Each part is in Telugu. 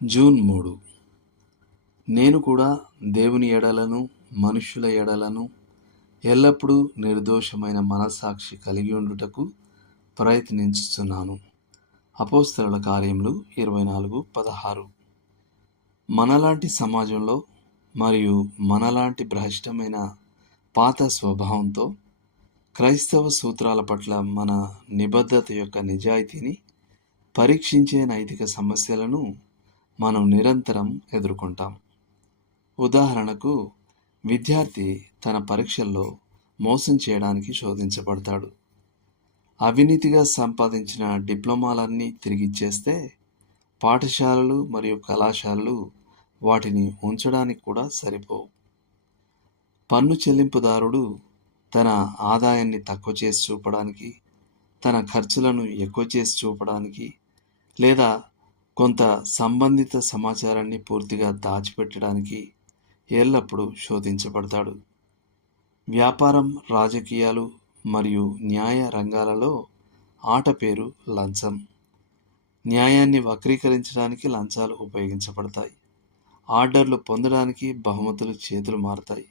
జూన్ 3. నేను కూడా దేవుని ఎడలను మనుష్యుల ఎడలను ఎల్లప్పుడూ నిర్దోషమైన మనస్సాక్షి కలిగి ఉండుటకు ప్రయత్నించుచున్నాను. అపోస్తలుల కార్యములు 24:16. మనలాంటి సమాజంలో మరియు మనలాంటి భ్రష్టమైన పాత స్వభావంతో క్రైస్తవ సూత్రాల పట్ల మన నిబద్ధత యొక్క నిజాయితీని పరీక్షించే నైతిక సమస్యలను మనం నిరంతరం ఎదుర్కొంటాం. ఉదాహరణకు, విద్యార్థి తన పరీక్షల్లో మోసం చేయడానికి శోధించబడతాడు. అవినీతిగా సంపాదించిన డిప్లొమాలన్నీ తిరిగిచ్చేస్తే పాఠశాలలు మరియు కళాశాలలు వాటిని ఉంచడానికి కూడా సరిపోవు. పన్ను చెల్లింపుదారుడు తన ఆదాయాన్ని తక్కువ చేసి చూపడానికి, తన ఖర్చులను ఎక్కువ చేసి చూపడానికి, లేదా కొంత సంబంధిత సమాచారాన్ని పూర్తిగా దాచిపెట్టడానికి ఎల్లప్పుడూ శోధించబడతాడు. వ్యాపారం, రాజకీయాలు మరియు న్యాయ రంగాలలో ఆట పేరు లంచం. న్యాయాన్ని వక్రీకరించడానికి లంచాలు ఉపయోగించబడతాయి. ఆర్డర్లు పొందడానికి బహుమతులు చేతులు మారుతాయి.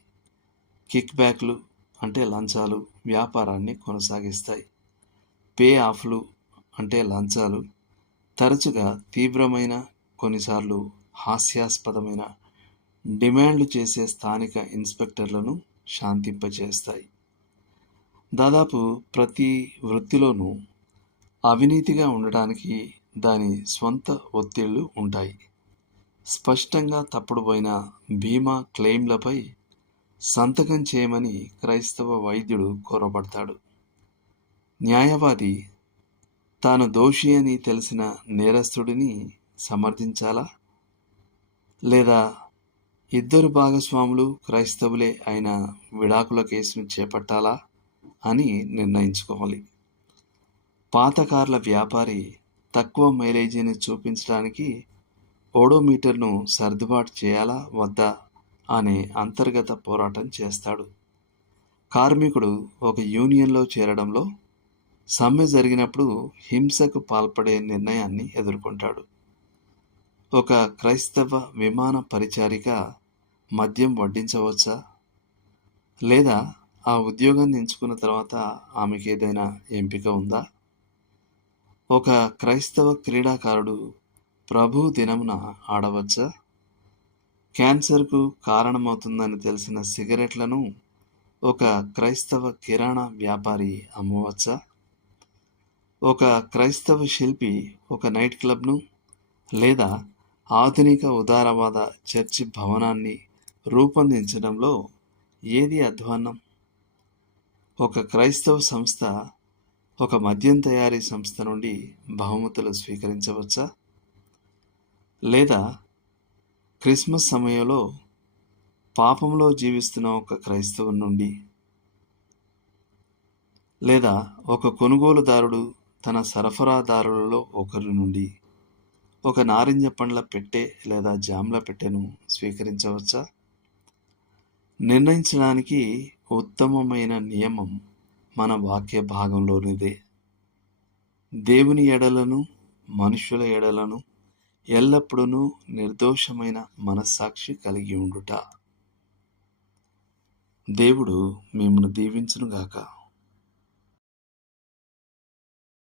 కిక్ బ్యాక్లు అంటే లంచాలు వ్యాపారాన్ని కొనసాగిస్తాయి. పే ఆఫ్లు అంటే లంచాలు తరచుగా తీవ్రమైన, కొన్నిసార్లు హాస్యాస్పదమైన డిమాండ్లు చేసే స్థానిక ఇన్స్పెక్టర్లను శాంతింపచేస్తాయి. దాదాపు ప్రతి వృత్తిలోనూ అవినీతిగా ఉండడానికి దాని స్వంత ఒత్తిళ్లు ఉంటాయి. స్పష్టంగా తప్పుడుపోయిన బీమా క్లెయిమ్లపై సంతకం చేయమని క్రైస్తవ వైద్యుడు కోరబడతాడు. న్యాయవాది తాను దోషి అని తెలిసిన నేరస్తుడిని సమర్థించాలా, లేదా ఇద్దరు భాగస్వాములు క్రైస్తవులే అయిన విడాకుల కేసును చేపట్టాలా అని నిర్ణయించుకోవాలి. పాత కార్ల వ్యాపారి తక్కువ మైలేజీని చూపించడానికి ఓడోమీటర్ను సర్దుబాటు చేయాలా వద్దా అనే అంతర్గత పోరాటం చేస్తాడు. కార్మికుడు ఒక యూనియన్లో చేరడంలో సమ్మె జరిగినప్పుడు హింసకు పాల్పడే నిర్ణయాన్ని ఎదుర్కొంటాడు. ఒక క్రైస్తవ విమాన పరిచారిక మద్యం వడ్డించవచ్చా, లేదా ఆ ఉద్యోగాన్ని ఎంచుకున్న తర్వాత ఆమెకి ఏదైనా ఎంపిక ఉందా? ఒక క్రైస్తవ క్రీడాకారుడు ప్రభు దినమున ఆడవచ్చా? క్యాన్సర్కు కారణమవుతుందని తెలిసిన సిగరెట్లను ఒక క్రైస్తవ కిరాణా వ్యాపారి అమ్మవచ్చా? ఒక క్రైస్తవ శిల్పి ఒక నైట్ క్లబ్ను లేదా ఆధునిక ఉదారవాద చర్చి భవనాన్ని రూపొందించడంలో ఏది అధ్వాన్నం? ఒక క్రైస్తవ సంస్థ ఒక మద్యం తయారీ సంస్థ నుండి బహుమతులు స్వీకరించవచ్చా? లేదా క్రిస్మస్ సమయంలో పాపంలో జీవిస్తున్న ఒక క్రైస్తవుని నుండి, లేదా ఒక కొనుగోలుదారుడు తన సరఫరాదారులలో ఒకరి నుండి ఒక నారింజ పండ్ల పెట్టె లేదా జామ్ల పెట్టెను స్వీకరించవచ్చా? నిర్ణయించడానికి ఉత్తమమైన నియమం మన వాక్య భాగంలోనిదే. దేవుని ఎడలను మనుష్యుల ఎడలను ఎల్లప్పుడూ నిర్దోషమైన మనస్సాక్షి కలిగి ఉండుట. దేవుడు మిమ్మల్ని దీవించునుగాక.